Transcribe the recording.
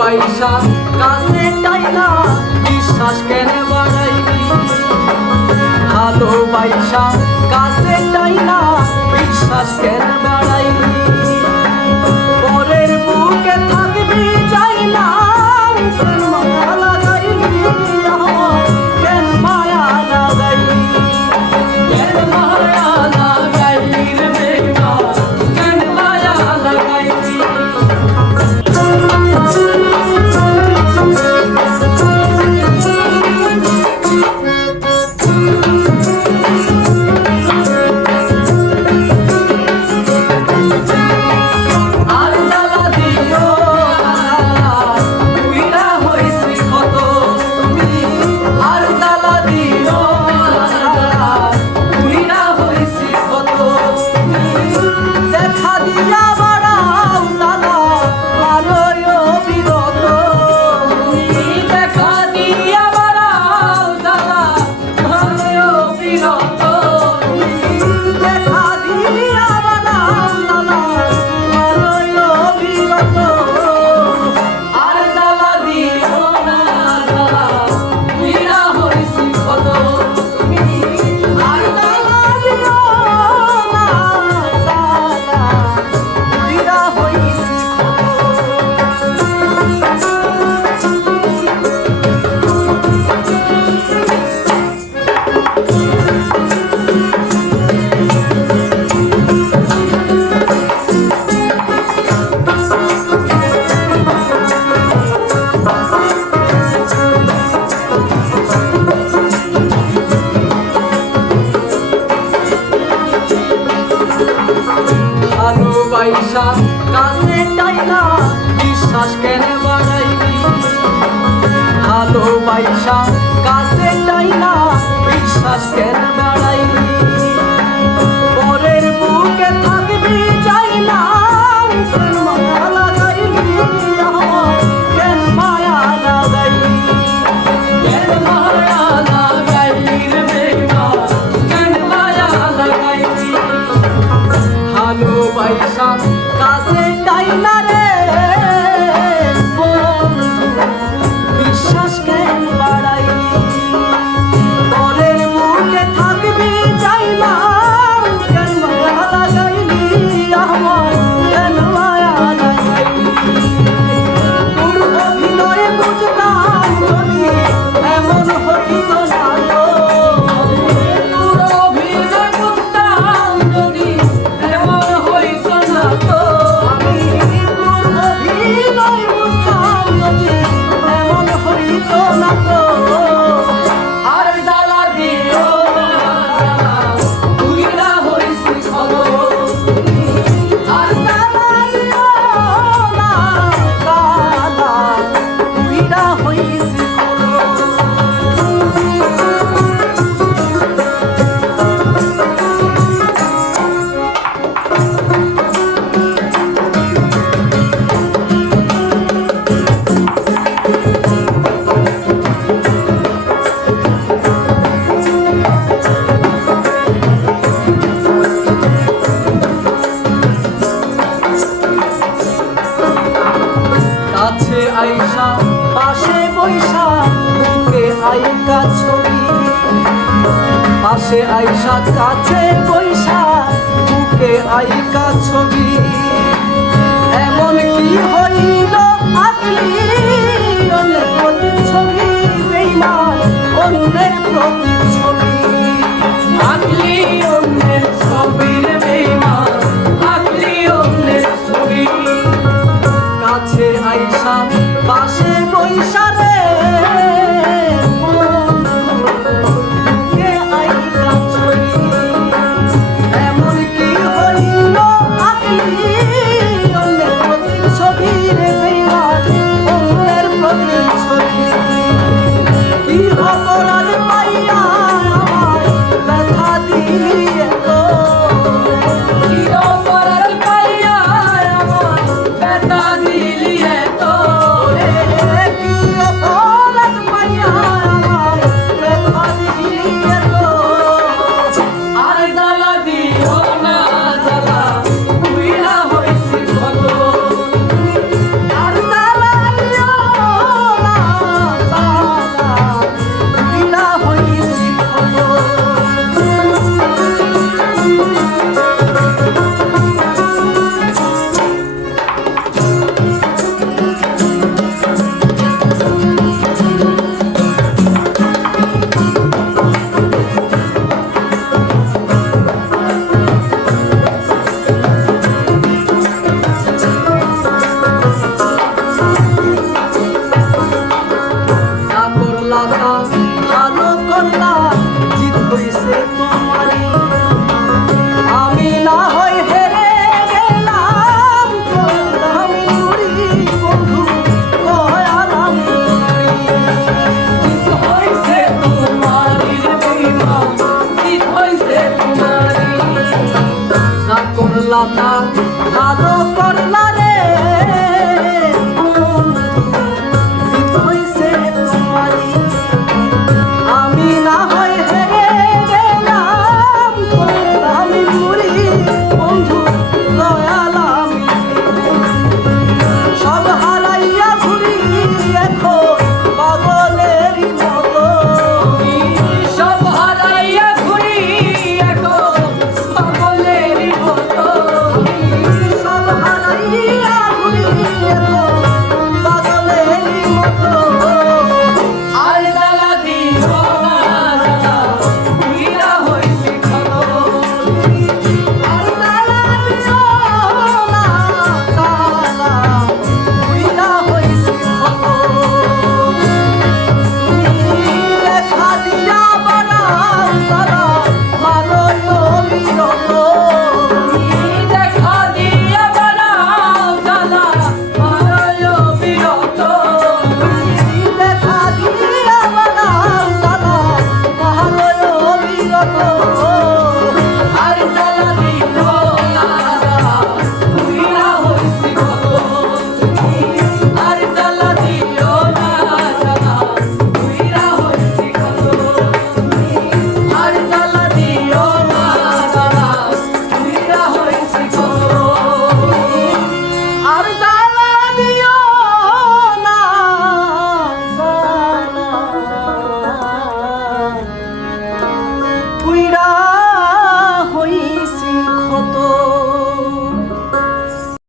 ভালোবাসা কাছে টাইনা বিশ্বাস কেন বাড়াইলি, ভালোবাসা কাছে টাইনা বিশ্বাস কেন বাড়াইলি, পরের বুকে থাকবি যাই না কেন মায়া লাগাইলি, কেন মায়া লাগাইলি, কেন মায়া লাগাইলি রে বেঈমান, কেন মায়া লাগাইলি। ভালোবাসা কাছে টাইনা বিশ্বাস কেন বাড়াইলি, ভালোবাসা কাছে টাইনা বিশ্বাস কেন বাড়াইলি, পরের বুকে থাকবি যাই না কেন মায়া লাগাইলি, কেন মায়া লাগাইলি, কেন মায়া লাগাইলি রে বেঈমান, কেন মায়া লাগাইলি। ভালোবাসা কাছে টাইনা রে বন্ধু বিশ্বাস কেন বাড়াইলি, পরের বুকে থাকবি যাই না কেন মায়া লাগাইলি, আমার কেন মায়া লাগাইলি। তোর অভিনয়ে বুঝতাম যদি এমন হইত না তো, তোর অভিনয় বুঝতাম যদি এমন হইত না তো, আমি তোর অভিনয় বুঝতাম যদি এমন হইত না তো। আর জ্বালা দিও না তুই না হইছি ভালো, আর জ্বালা দিও না জ্বালা তুই না হইছি ভালো। কাছে আইসা পাশে বইসা বুকে আইকা ছবি, পাশে আইসা কাছে বইসা বুকে আইকা ছবি, এমন কি হইল আকলি অন্যের প্রতিচ্ছবি বেঈমান, অন্যের প্রতিচ্ছবি, আকলি অন্যের ছবি রে বেঈমান, আকলি অন্যের ছবি। কাছে আইসা